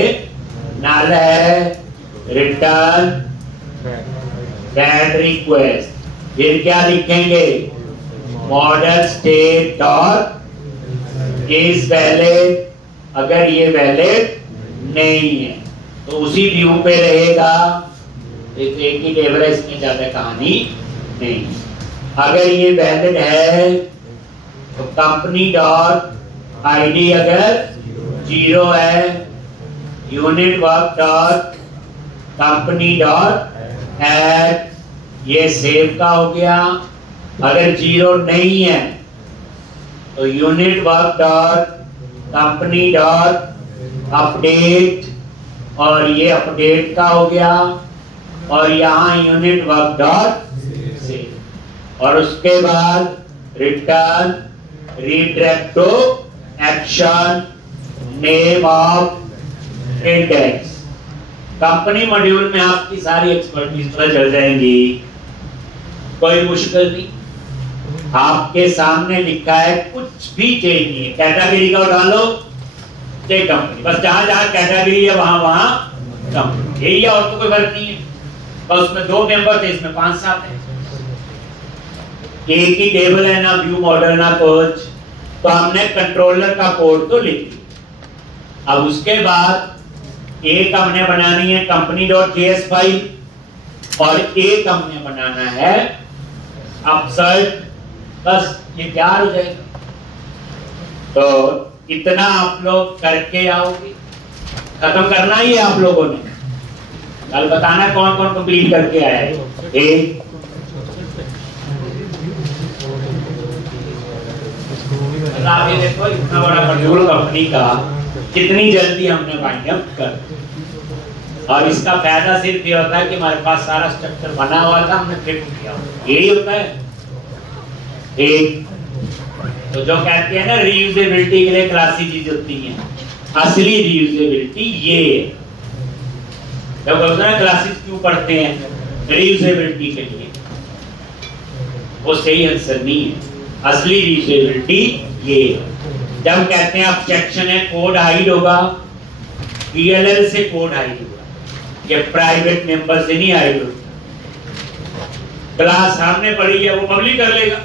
नल है रिटर्न फ्रेंड रिक्वेस्ट, फिर क्या लिखेंगे, model state dot is valid, अगर ये वैलिड नहीं है तो उसी व्यू पे रहेगा, एक ही टेबल है, इसमें ज्यादा कहानी नहीं। अगर ये वैलिड है तो कंपनी डॉट आईडी अगर 0 है, unit work dot company dot add, ये सेव का हो गया। अगर 0 नहीं है तो unit work dot company dot update, और ये अपडेट का हो गया, और यहाँ यूनिट वर्क डॉट सेव, और उसके बाद return redirect to action name of index. Company module में आपकी सारी एक्सपर्टीज पता चल जाएंगी, कोई मुश्किल नहीं। आपके सामने लिखा है, कुछ भी चेंज नहीं है, कैटेगरी का उठा लो, चेक कंपनी, बस जहां जहां कैटेगरी है वहां वहां कंपनी, यही है, और तो कोई फर्क नहीं है। बस उसमें 2 मेंबर थे, इसमें 5-7 है, एक ही टेबल है, ना व्यू मॉडल ना कुछ, तो हमने कंट्रोलर का कोड तो लिख लिया। अब उसके बाद एक हमने बनानी है company.js फाइल और एक हमने बनाना है अपसर्ट, बस ये तैयार हो जाएगा। तो इतना आप लोग करके आओगे, खत्म करना ही है आप लोगों ने। कल बताना कौन कौन कंप्लीट करके आया है। एक आप ये देखो इतना बड़ा मॉड्यूल कंपनी का कितनी जल्दी हमने वाइंड अप कर, और इसका फायदा सिर्फ ये होता है कि हमारे पास सारा स्ट्रक्चर बना हुआ था, हमने प्रिंट किया, यही होता है। एक तो जो कहते हैं ना रीयूजेबिलिटी के लिए क्लासेस यूज होती हैं, असली रीयूजेबिलिटी ये है। जब बोलते हैं क्लासेस क्यों पढ़ते हैं, रीयूजेबिलिटी के लिए, वो सही आंसर नहीं है। असली रीयूजेबिलिटी ये है। जब कहते हैं एब्स्ट्रैक्शन है, कोड हाइड होगा, PLL से कोड हाइड होगा, ये प्राइवेट मेंबर से नहीं हाइड होगा। क्लास सामने पड़ी है वो पब्लिक कर लेगा।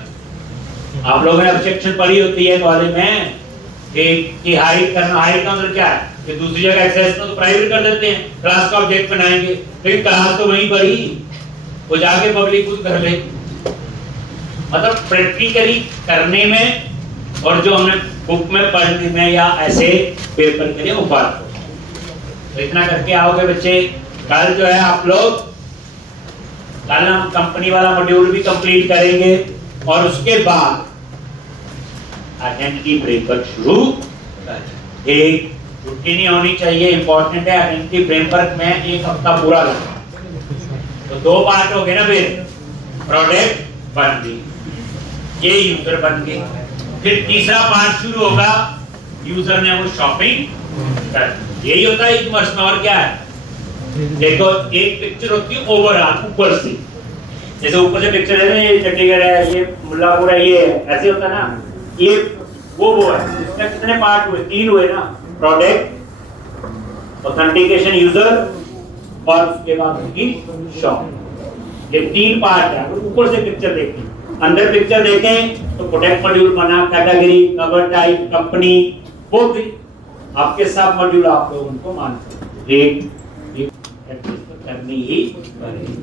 आप लोगों ने एब्स्ट्रैक्शन पढ़ी होती है कॉलेज में, एक कि हाइड करना, हाइड का मतलब क्या है कि दूसरी जगह एक्सेस तो प्राइवेट कर देते हैं, क्लास का ऑब्जेक्ट बनाएंगे, लेकिन क्लास तो वहीं पढ़ी, वो जाके पब्लिक खुद कर लेगी। मतलब प्रैक्टिकली करने में और जो हमने बुक में पढ़ने में या ऐसे पेपर के लिए वो बात हो। तो इतना करके आओगे बच्चे। कल जो है आप लोग, कल हम कंपनी वाला मॉड्यूल भी कंप्लीट करेंगे और उसके बाद आइडेंटिटी फ्रेमवर्क शुरू कर। एक छुट्टी नहीं होनी चाहिए, इंपॉर्टेंट है। आइडेंटिटी फ्रेमवर्क में एक हफ्ता पूरा लगेगा, तो दो पार्ट हो गए ना, फिर प्रोडक्ट बन गई, ये यूजर बन गए, फिर तीसरा पार्ट शुरू होगा, यूजर ने वो शॉपिंग कर। यही होता है ई-कॉमर्स में। और क्या है, देखो एक पिक्चर होती है ओवरऑल ऊपर से, जैसे ऊपर से पिक्चर है ना, ये चंडीगढ़ है, ये मुल्लापुर है, ये ऐसे होता है ना, ये वो है। इसमें कितने पार्ट हुए, 3 हुए ना, प्रोडक्ट, ऑथेंटिकेशन यूजर और उसके बाद उसकी शॉप। ये 3 पार्ट है। अगर ऊपर से पिक्चर देखें, अंदर पिक्चर देखें तो प्रोडक्ट मॉड्यूल बना, कैटेगरी, कवर टाइप, कंपनी, वो भी आपके सब मॉड्यूल आप लोग उनको मान सकते हैं। एक प्रैक्टिस करनी ही पड़ेगी।